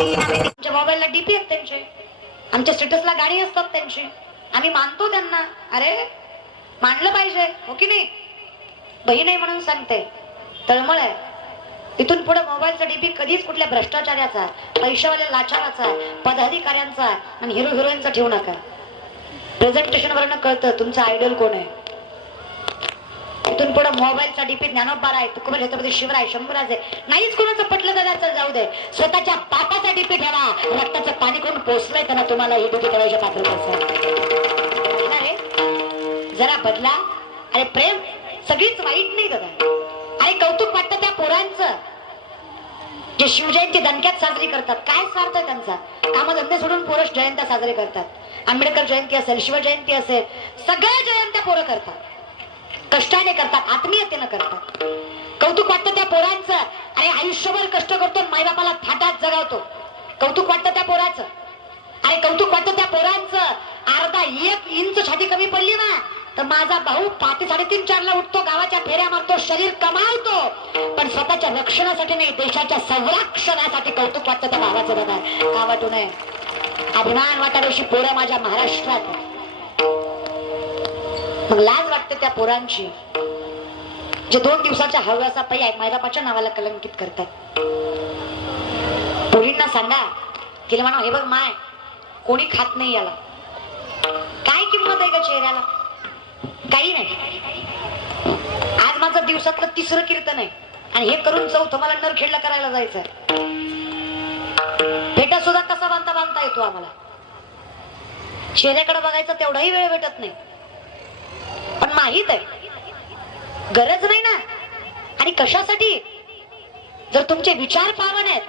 आमच्या मोबाईलला डीपी आहेत त्यांचे, आमच्या स्टेटसला गाणी असतात त्यांची, आम्ही मानतो त्यांना. अरे मानलं पाहिजे, हो की नाही? बहीण आहे म्हणून सांगते, तळमळ आहे. इथून पुढे मोबाईलचा डीपी कधीच कुठल्या भ्रष्टाचार्याचा, पैशावाल्या लाचाराचा, पदाधिकाऱ्यांचा आणि हिरो हिरोईनचा ठेवू नका. प्रेझेंटेशन वरनं कळतं तुमचा आयडल कोण आहे. इथून पुढे मोबाईलचा डीपी ज्ञानोबा आहे, तुकोबा छत्रपती शिवराय, शंभूराज आहे, नाहीच कोणाचं पटलं तर जाऊ दे. स्वतःच्या बापाचा डीपी ठेवा. रक्ताचं पाणी करून पोचलंय त्यांना, तुम्हाला हे डीपी ठेवायच्या पात्र जरा बदला. अरे प्रेम सगळीच वाईट नाही दादा. अरे कौतुक वाटतं त्या पोरांचं जे शिवजयंती दणक्यात साजरी करतात. काय स्वार्थ आहे त्यांचा? कामधंदे सोडून पोरं जयंत्या साजरी करतात. आंबेडकर जयंती असेल, शिवजयंती असेल, सगळ्या जयंत्या पोरं करतात. कष्टाने करतात, आत्मीयतेनं करतात. कौतुक वाटतं त्या पोरांचं. अरे आयुष्यभर कष्ट करतो, मायबापाला थाटात जगावतो. कौतुक वाटतं त्या पोराचं. अरे कौतुक वाटतं त्या पोरांचं. अर्धा 1 इंच छाती कमी पडली ना तर माझा भाऊ 5, 3:30, 4ला उठतो, गावाच्या फेऱ्या मारतो, शरीर कमावतो, पण स्वतःच्या रक्षणासाठी नाही, देशाच्या संरक्षणासाठी कौतुक वाटतं त्या भावाचं. दादा का वाटू नये? अभिमान वाटाव्याशी पोरं माझ्या महाराष्ट्रात. मग लाज वाटते त्या पोरांची जे 2 दिवसाच्या हव्यासा पायी मायबापाच्या नावाला कलंकित करतात. पोरींना सांगा की म्हणा, हे बघ माय, कोणी खात नाही याला. काय किंमत आहे का चेहऱ्याला? काही नाही. आज माझं दिवसातलं 3रं कीर्तन आहे आणि हे करून 4थं मला नरखेडला करायला जायचंय. फेटा सुद्धा कसा बांधता येतो आम्हाला. चेहऱ्याकडे बघायचा तेवढाही वेळ भेटत नाही. पण माहित आहे गरज नाही ना. आणि कशासाठी? जर तुमचे विचार पावन आहेत,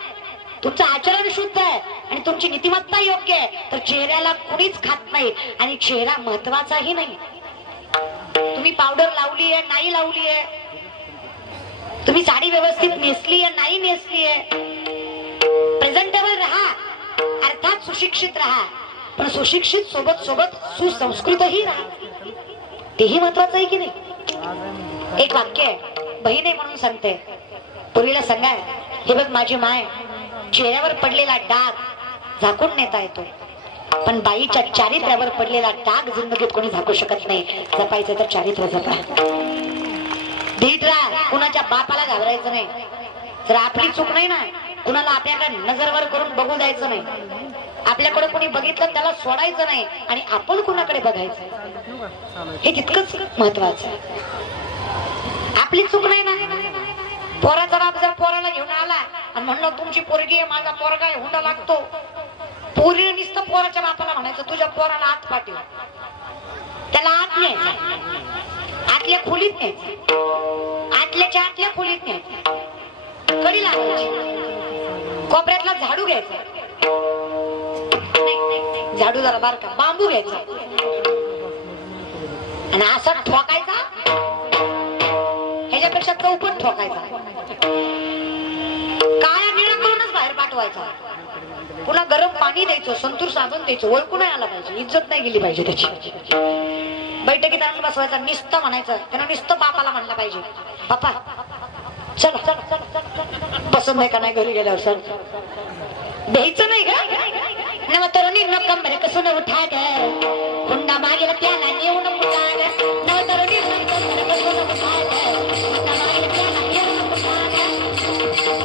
तुमचं आचरण शुद्ध आहे आणि तुमची नीतिमत्ता योग्य आहे तर चेहऱ्याला कुणीच खात नाही. आणि चेहरा महत्वाचाही नाही. तुम्ही पावडर लावली आहे नाही लावली आहे, तुम्ही साडी व्यवस्थित नेसली आहे नाही नेसली आहे, प्रेझेंटेबल राहा, अर्थात सुशिक्षित राहा, पण सुशिक्षित सोबत सोबत सुसंस्कृतही राहा. तेही महत्वाचं आहे की नाही? एक वाक्य आहे, बहीण आहे म्हणून सांगते. पूर्वीला सांगा, हे बघ माझी माय, चेहऱ्यावर पडलेला डाग झाकून नेता येतो, पण बाईच्या चारित्र्यावर पडलेला डाग जिंदगीत कोणी झाकू शकत नाही. जपायचं तर चारित्र्य जपा. धीट राहा, कुणाच्या बापाला घाबरायचं नाही. जर आपली चूक नाही ना, कुणाला आपल्याकडे नजरवर करून बघू द्यायचं नाही. आपल्याकडे कोणी बघितलं त्याला सोडायचं नाही आणि आपण कुणाकडे बघायचं, हे तितकंच महत्वाचं आहे. आपली चूक नाही ना. पोराचा बाप जर पोराला घेऊन आला आणि म्हणलं तुमची पोरगी आहे, माझा पोरगा आहे, हुंडा लागतो, पोरीने नुसतं पोराच्या बापाला म्हणायचं तुझ्या पोराला आत पाठव. त्याला आत न्यायचं, आतल्या खोलीत न्यायचं, आतल्याच्या आतल्या खोलीत न्यायचं, कडी लावायची, कोपऱ्यातला झाडू घ्यायचा, झाडू जरा बारका, बांबू घ्यायचा आणि असा ठोकायचा, ह्याच्यापेक्षा चौपट ठोकायचा, काळा निळा करूनच बाहेर पाठवायचा. पुन्हा गरम पाणी द्यायचं, संतूर साबण द्यायचं, ओळखू नाही आला पाहिजे, इज्जत नाही गेली पाहिजे त्याची. बैठकीत आणून बसवायचा, नुसतं म्हणायचं, त्यांना नुसतं बापाला म्हणलं पाहिजे, बापा चल पसंत आहे का नाही घरी गेल्यावर सर द्यायचं नाही का? नव तरुणी न कंबरे कसून उठा ग, हुंडा मागेला त्याला नेऊन उठा ग. नव तरुणी न कंबरे कसून उठा ग, हुंडा मागेला त्याला नेऊन उठा ग.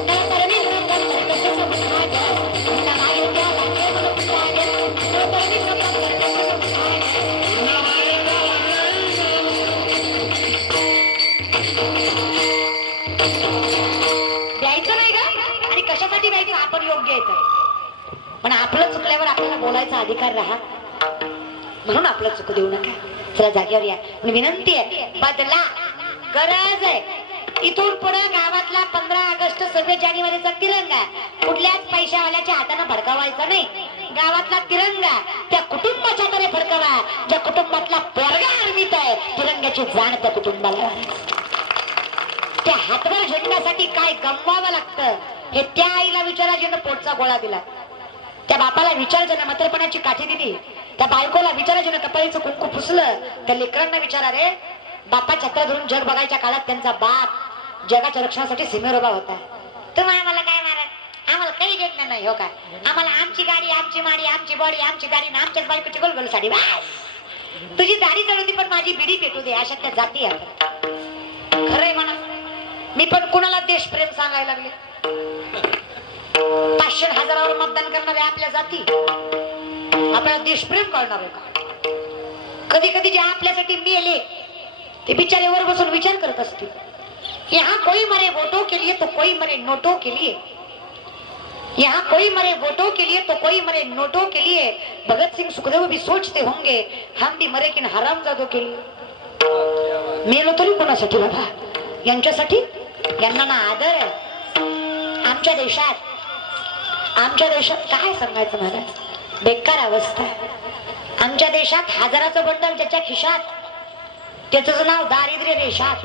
नव तरुणी न कंबरे कसून उठा ग, हुंडा मागेला त्याला नेऊन उठा ग. नव तरुणी न कंबरे कसून उठा द्यायचं नाही का? आणि कशासाठी द्यायचं? आपण योग्य आहे तर. पण आपलं चुकल्यावर आपल्याला बोलायचा अधिकार राहा, म्हणून आपलं चुकू देऊ नका. जरा जागेवर या. विनंती आहे, बदला, गरज आहे. इथून पुढे गावातला 15 ऑगस्ट 26 जानेवारीचा तिरंगा कुठल्याच पैशावाल्याच्या हाताने फडकावायचा नाही. गावातला तिरंगा त्या कुटुंबाच्या तरी फडकावा ज्या कुटुंबातला पोरगा आर्मीत आहे. तिरंग्याची जाण त्या कुटुंबाला. त्या हातवर झेंड्यासाठी काय गमवावं लागतं हे त्या आईला विचारा जिने पोटचा गोळा दिला. त्या बापाला विचार ज्यानं म्हातारपणाची काठी दिली. त्या बायकोला विचारा जिने कपाळीचं कुंकू पुसलं. त्या लेकरांना विचारा, रे बापा छत्र धरून जग बघायच्या काळात त्यांचा बाप जगाच्या रक्षणासाठी सीमेवर उभा होता. तुम्ही आम्हाला काय मारा, आम्हाला काही देत नाही नाही हो काय, आम्हाला आमची गाडी, आमची माडी, आमची बॉडी, आमची दाढी, आमच्याच बायकोची गोलगोल साडी, बस तुझी दाढी जळवती पण माझी बिडी पेटू दे, अशा त्या जाती आहे. खरंय म्हणा, मी पण कुणाला देशप्रेम सांगायला लागले. 500 हजारावर मतदान करणारे आपल्या जाती आपल्याला देशप्रेम करणार आहे का? कधी कधी जे आपल्यासाठी मेले ते बिचारे वर बसून विचार करत असतील, यहाँ कोई मरे वोटों के लिए तो कोई मरे नोटों के लिए, यहाँ कोई मरे वोटों के लिए तो कोई मरे नोटों के लिए. भगत सिंह सुखदेव भी सोचते होंगे हम भी मरे किन हरामजादों के लिए. मेलो तरी कोणासाठी बाबा? यांच्यासाठी. यांना ना आदर आहे. आमच्या देशात काय सांगायचं महाराज, बेकार अवस्था आहे. आमच्या देशात हजाराचं बंडल ज्याच्या खिशात त्याचं नाव दारिद्र्य रेषात.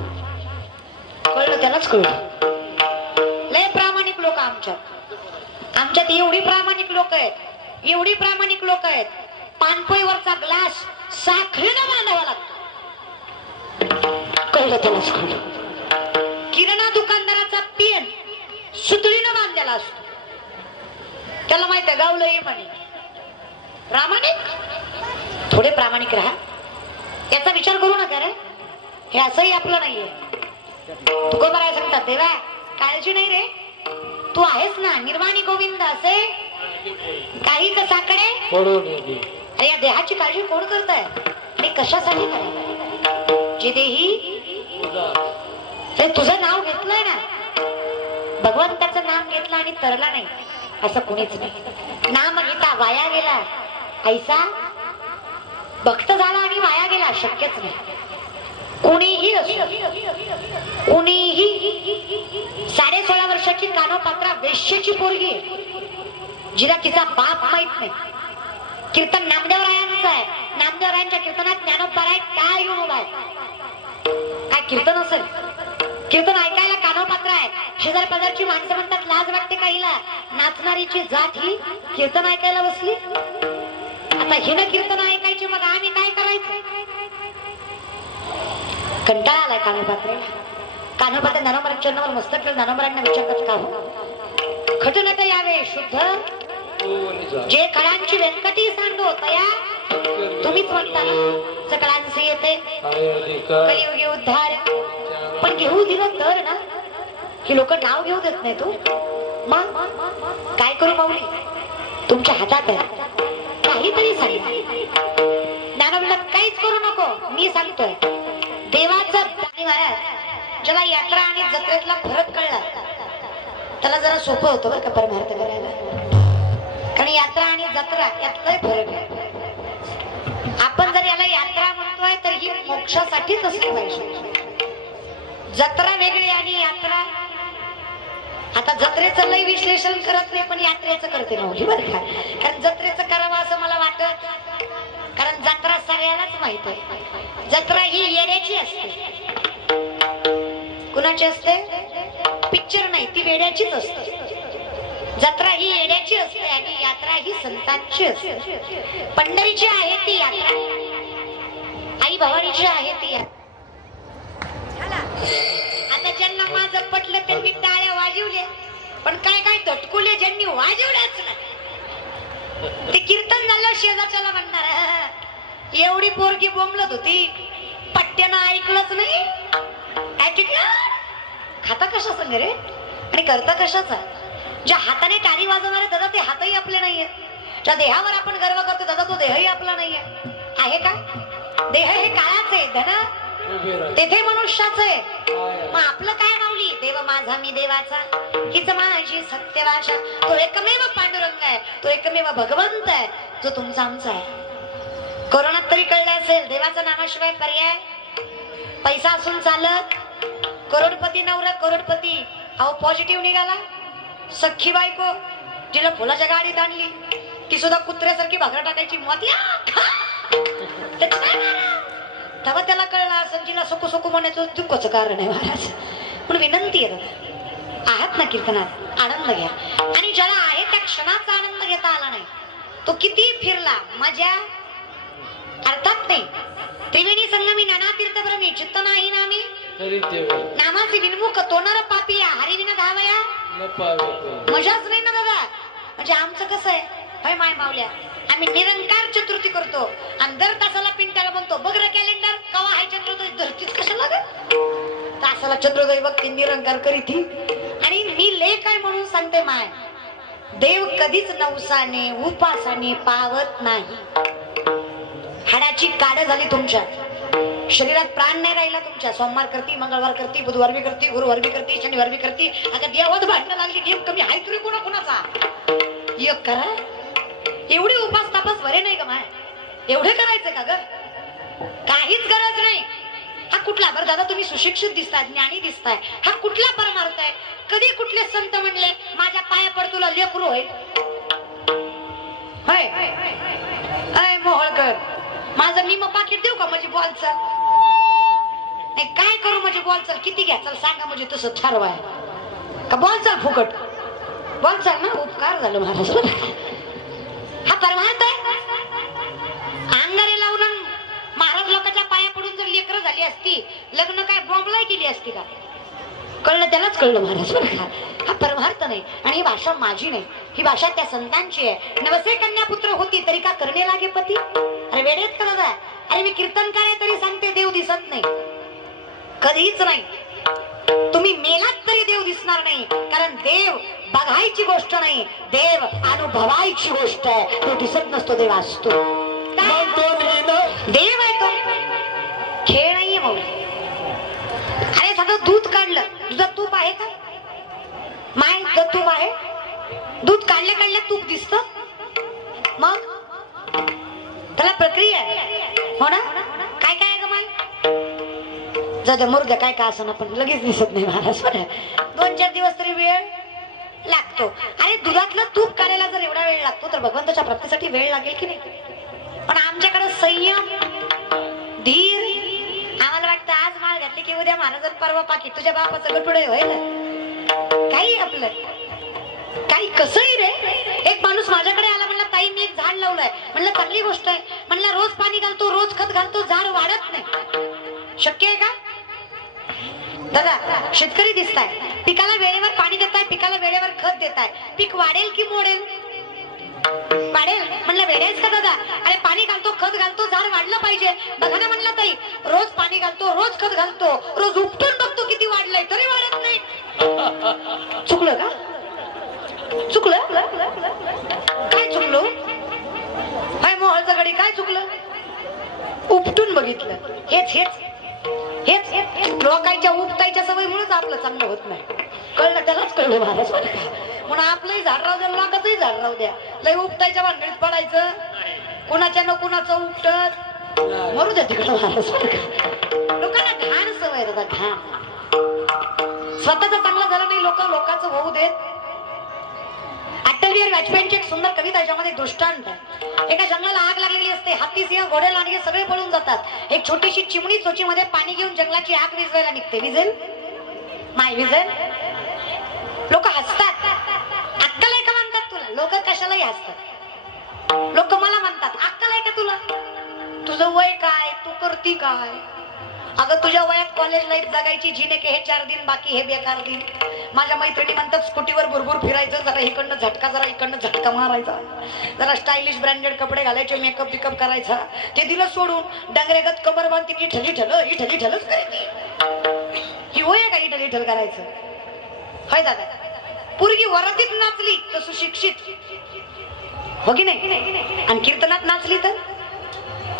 कळलं त्यालाच कळलं. लय प्रामाणिक लोक आमच्यात एवढी प्रामाणिक लोक आहेत, पानपोईवरचा ग्लास साखरेनं बांधावा लागतो. कळलं त्यालाच कळलं. किराणा दुकानदाराचा पेन सुतळीनं बांधलेला असतो, त्याला माहित आहे गावलं ये म्हणे. प्रामाणिक, थोडे प्रामाणिक राहा. याचा विचार करू नका रे, हे असंही आपलं नाहीये. तुकोबाराय सांगतात, देवा काळजी नाही रे, तू आहेस ना निर्वाणी गोविंद असे काही साकडे. अरे या देहाची काळजी कोण करताय आणि कशासाठी करायला? जे देही ते तुझं नाव घेतलंय ना, भगवंताचं नाम घेतलं आणि तरला नाही असं कुणीच नाही. नाम घेता वाया गेला ऐसा, भक्त झाला आणि वाया गेला शक्यच नाही. कुणीही असो, कुणीही. 16.5 वर्षाची कानोपात्रा वेश्येची पोरगी, जिला तिचा बाप माहित नाही. कीर्तन नामदेवरायांचं आहे, नामदेवरायांच्या कीर्तनात ज्ञानोबाराय काय येऊन उभा आहे? काय कीर्तन असेल? कीर्तन ऐकायला कानोपात्र आहे. शेजार पदारची माणसं म्हणतात लाज वाटते का हिला? नाचणारीची जात ही कीर्तन ऐकायला बसली. आता हिनं कीर्तन ऐकायची, मग आम्ही काय करायचं? कंटाळा आलाय कानोपात्रे. कानोपात्र ज्ञानोबरांच्या चरणावर मस्तक ज्ञानोबरांना विचारतात का हो खटनट यावे शुद्ध, जे कळांची व्यंकटी सांडो तया तुम्हीच म्हणता ना सकळांचे येते कलियुगी उद्धार. पण घेऊ दिलं तर ना, की लोक नाव घेऊ देत नाही. तू मग काय करू माऊली? तुमच्या हातात आहे, काहीतरी सांग. ज्ञानोबा काहीच करू नको, मी सांगतोय. देवाचं ज्याला यात्रा आणि जत्रेतला फरक कळला त्याला जरा सोपं होतं बरं का परमार्थ करायला. कारण यात्रा आणि जत्रा यातलाही फरक आहे. आपण जर याला यात्रा म्हणतोय तर ही मोक्षासाठीच असली पाहिजे. जत्रा वेगळी आणि यात्रा. आता जत्रेचं लय विश्लेषण करत नाही, पण यात्रेचं करते नव्हती बरं का. कारण जत्रेचं करावं असं मला वाटत, कारण जत्रा सगळ्यालाच माहित आहे. जत्रा ही येण्याची असते. कुणाची असते? पिक्चर नाही, ती वेड्याचीच असते. जत्रा ही येण्याची असते आणि यात्रा ही संतांची असते. पंढरीची आहे ती यात्रा, आई भवानीची आहे ती यात्रा. आता ज्यांना माझं पटलं त्यांनी टाळ्या वाजवल्या, पण काय काय तटकुले ज्यांनी वाजवल्याच नाही. ते कीर्तन झालं शेजारच्याला म्हणणार एवढी पोरगी बोंबलत होती, पट्ट्यानं ऐकलंच नाही. खाता कशा संग रे आणि करता कशाचा? ज्या हाताने टाळी वाजवणारे दादा ते हातही आपले नाहीये. ज्या देहावर आपण गर्व करतो दादा तो देहही आपला नाहीये. आहे का? देह हे काळाच आहे, धन तेथे मनुष्याच आहे. मग आपलं काय माऊली? देव माझा मी देवाचा, हीच माझी सत्य भाषा. तो एकमेव पांडुरंग आहे, तो एकमेव भगवंत आहे, जो तुमचा आमचा आहे. कोरोनात तरी कळलं असेल, देवाच्या नामाशिवाय पर्याय. पैसा असून चालत. करोडपती नवरा करोडपती, अहो पॉझिटिव्ह निघाला. सख्खी बायको जिला फुलाच्या गाडीत आणली ती सुद्धा कुत्र्यासारखी भाकरा टाकायची. तेव्हा त्याला कळलं असं जिला सुकू सुकू म्हणायचं दुःखाचं कारण आहे महाराज. पण विनंती आहे, आहात ना कीर्तनात, आनंद घ्या. आणि ज्याला आहे त्या क्षणाचा आनंद घेता आला नाही तो किती फिरला मजा अर्थात नाही. त्रिवेणी संगमी नाना तीर्थभ्रमी चित्त नाही नामी नामाचे विनमुख तोणार पापिया हरिविना धावया. मजाच नाही ना दादा. म्हणजे आमचं कसं आहे होय माय मावल्या, आम्ही निरंकार चतुर्थी करतो आणि दर तासाला पिंट्याला म्हणतो बघ रे कॅलेंडर कवा आहे चतुर्थी, धरतीच कशाला ग तासाला चतुर्दय बघते निरंकार करीत. आणि मी लेख आहे म्हणून सांगते माय, देव कधीच नवसाने उपासाने पावत नाही. हाडाची काड झाली तुमच्या शरीरात, प्राण नाही राहिला तुमच्या. सोमवार करती, मंगळवार करती, बुधवार बी करती, गुरुवार बी करती, शनिवार बी करती. आता देवात भांडणं लागली नेम कमी आहे तरी कोणाचा एक करा. एवढी उपास तापास बरे नाही का माय, एवढे करायचं का ग, काहीच गरज नाही. हा कुठला, बरं दादा तुम्ही सुशिक्षित दिसताय, ज्ञानी दिसताय, हा कुठला परमार्थ आहे? कधी कुठले संत म्हणले माझ्या पाया पड तुला लेकरू होय? अय मोहळकर, माझं मी मग पाकिट देऊ का म्हणजे बोलचाल? नाही काय करू म्हणजे बोलचाल किती घ्या चल सांगा, म्हणजे तसं ठरवाय का बोलचाल फुकट बोलचाल ना, उपकार झालं महाराज. हा परमार्थ आहे? अंगारे लावून महाराज लोकांच्या पाया पडून जर लेकरं झाली असती, लग्न काय बॉम्बलाई केली असती का? कळलं त्यालाच कळलं महाराज बरं का, हा परमार्थ नाही. आणि ही भाषा माझी नाही, ही भाषा त्या संतांची आहे. नवसे कन्या पुत्र होती तरी का करणे लागे पती. अरे वेळेत का दादा, अरे मी कीर्तनकार आहे तरी सांगते देव दिसत नाही, कधीच नाही. तुम्ही मेलात तरी देव दिसणार नाही, कारण देव बघायची गोष्ट नाही, देव अनुभवायची गोष्ट आहे. तो दिसत नसतो, देव असतो. देव आहे तो, खेळ नाहीये मग. अरे सगळं दूध काढलं, दुधात तूप आहे का माय? तूप आहे, दूध काढल्या काढल्या तूप दिसत, मग त्याला प्रक्रिया आहे हो ना. काय काय आहे ग माय? जाऊ मुर्ग काय काय असं ना, पण लगेच दिसत नाही महाराज. 2-4 दिवस तरी वेळ लागतो. अरे दुधातलं तूप काढायला जर एवढा वेळ लागतो तर भगवंताच्या प्राप्तीसाठी वेळ लागेल की नाही? पण आमच्याकडे संयम, धीर. आम्हाला वाटतं आज माळ घातली की उद्या महाराजात परवा पाकिट, तुझ्या बापाचं गटुडे होईल काही आपलं काही कसंही रे. एक माणूस माझ्याकडे आला, म्हणला ताई मी एक झाड लावलंय. म्हणलं चांगली गोष्ट आहे. म्हणला रोज पाणी घालतो, रोज खत घालतो, झाड वाढत नाही. शक्य आहे का दादा? शेतकरी दिसताय, पिकाला वेळेवर पाणी देताय, पिकाला वेळेवर खत देताय, पीक वाढेल की मोडेल? वाढेल. म्हणलं वेळेच का दादा? अरे पाणी घालतो, खत घालतो, झाड वाढलं पाहिजे. बघा ना म्हणलं ताई, रोज पाणी घालतो, रोज खत घालतो, रोज उपटून बघतो किती वाढलंय तरी वाढत नाही. चुकलं का? चुकलं काय? चुकलो काय मोहळचा गडी? काय चुकलं? उपटून बघितलं. हेच हेच हेच लोकांच्या उपटायच्या सवयीमुळेच आपलं चांगलं होत नाही. कळलं त्यालाच कळलं महाराज म्हणून आपलंही झाड राहू द्या, लोकांचंही झाड राहू द्या. लय उपटायच्या भानगडीत पडायचं, कुणाच्या न कुणाचं उपटत मरू द्या तिकडं महाराज. लोकांना घाण सवय दादा, घाण. स्वतःचा चांगला झाला नाही, लोकांचं होऊ देत. अटल बिहारी वाजपेयींची एक सुंदर कविता, याच्यामध्ये दृष्टांत आहे. एका जंगलाला आग लागलेली असते, हत्ती, सिंह, घोडे, लांडगे सगळे पळून जातात. एक छोटीशी चिमणी चोचीमध्ये पाणी घेऊन जंगलाची आग विझवायला निघते. विझेल माय विझेल. लोक हसतात. अक्कल आहे का म्हणतात तुला? लोक कशालाही हसतात. लोक मला म्हणतात अक्कल आहे का तुला? तुझं वय काय? तू करती काय? अगं तुझ्या वयात कॉलेज लाईफ जगायची, जिने के हे 4 दिन बाकी हे बेकार दिन. माझ्या मैत्रिणी म्हणतात स्कूटीवर भरपूर फिरायचं, जरा इकडनं झटका जरा इकडनं झटका मारायचा, जरा स्टायलिश ब्रँडेड कपडे घालायचे, मेकअप बिकअप करायचा. ते दिलं सोडून डांगरेगत कबर बांधती इठली ठलच करायची. ही वय का इठली ठल करायचं? होय दादा. पूर्वी वरातीत नाचली तर सुशिक्षित हो की नाही, आणि कीर्तनात नाचली तर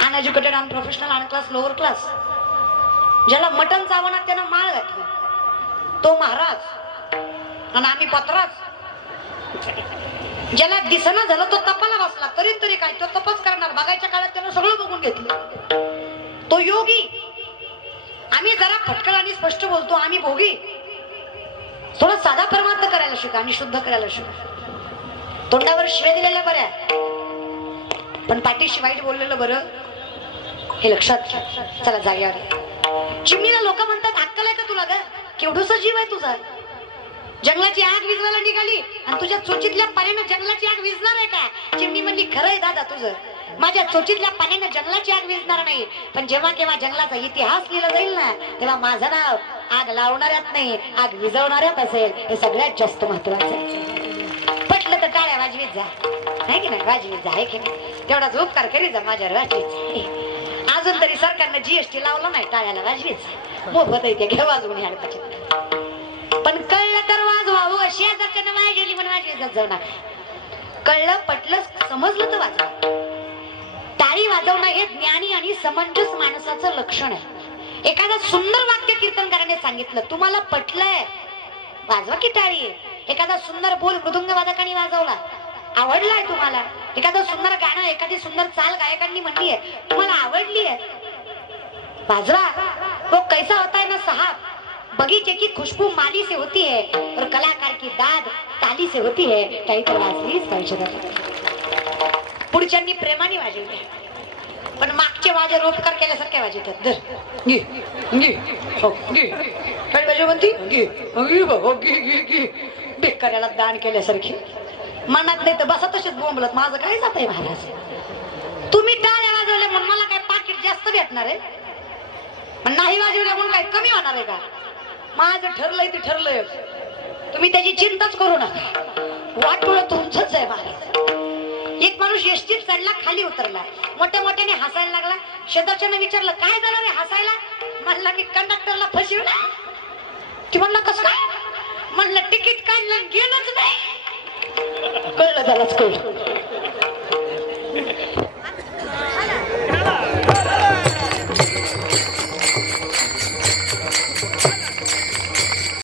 अनएज्युकेटेड, अनप्रोफेशनल, अनक्लास, लोअर क्लास. ज्याला मटण चावणात त्यानं माळ घातली तो महाराज आणि आम्ही पत्राच. ज्याला दिसना झालं तो तपाला बसला तरी काय, तो तपास करणार. बघायच्या काळात त्यानं सगळं बघून घेतलं तो योगी. आम्ही जरा फटकळ आणि स्पष्ट बोलतो, आम्ही भोगी. थोडं साधा परमार्थ करायला शिका आणि शुद्ध करायला शिका. तोंडावर शिव्या दिलेल्या बऱ्या, पण पाठीशी वाईट बोललेलं बरं, हे लक्षात घ्या. चला जाग्यावर. चिमणीला लोक म्हणतात अक्कल आहे का तुला ग? केवढूसा जीव आहे तुझा? जंगलाची आग विझवायला निघाली आणि तुझ्या चोचीतल्या पाण्यानं जंगलाची आग विझणार आहे का? चिमणी म्हणली खरंय दादा तुझं, माझ्या चोचीतल्या पाण्यानं जंगलाची आग विझणार नाही, पण जेव्हा केव्हा जंगलाचा इतिहास लिहिला जाईल ना, तेव्हा माझं नाव आग लावणाऱ्यात नाही, आग विझवणाऱ्यात असेल. हे सगळ्यात जास्त महत्वाचं आहे. पटलं तर टाळ्या वाजवीत जा, आहे की नाही? वाजवीत जा, आहे की नाही? तेवढाच उपकार करीत जा माझ्यावर, वाजवीत. अजून तरी सरकारनं जीएसटी लावलं नाही, टाळ्याला वाजवीत मोफत आहे ते, घ्या वाजवून या पण कळलं तर वाजवा, शेजारच्यानं वाजवली म्हणून वाजवीत जाऊ नका. कळलं पटलं समजलं तर वाजवा. टाळी वाजवणं हे ज्ञानी आणि समंजस माणसाचं लक्षण आहे. एखादा सुंदर वाक्य कीर्तनकाराने सांगितलं, तुम्हाला पटलंय, वाजवा की टाळी. एखादा सुंदर बोल मृदुंग वादकाने वाजवला, आवडलाय तुम्हाला. एखादं सुंदर गाणं, एखादी सुंदर चाल गायकांनी म्हणली आहे, तुम्हाला आवडली आहे, वाजवा. तो कैसा होता है ना साहब, बगीचे की खुशबू माली से होती है और कलाकार की दाद ताली से होती है. काही तर वाजलीच पाहिजे. पुढच्यांनी प्रेमाने वाजवले, पण मागचे वाजे रोपकार केल्यासारखे वाजवतात. धर घे घे घे काय वाजव म्हणती, घे घे बाबा घे घे घे. बेकाऱ्याला दान केल्यासारखी. मनात नाही तर बसा तसेच बोंबलत, माझं काय जात आहे महाराज. तुम्ही टाळ्या वाजवल्या म्हणून मला काय पाकिट जास्त भेटणार आहे, पण नाही वाजवल्या म्हणून काय कमी होणार आहे का? माझं ठरलंय ते ठरलंय, तुम्ही त्याची चिंताच करू नका. वाटोळ तुमचंच आहे महाराज. एक माणूस एसटीत चढला, खाली उतरला, मोठ्या मोठ्याने हसायला लागला. शेजारच्यानं विचारलं, काय झालं रे हसायला? म्हणला मी कंडक्टरला फसविला. ती म्हणला कसं काय? म्हणलं तिकीट काढलं गेलंच नाही. कळलं त्यालाच कळलं.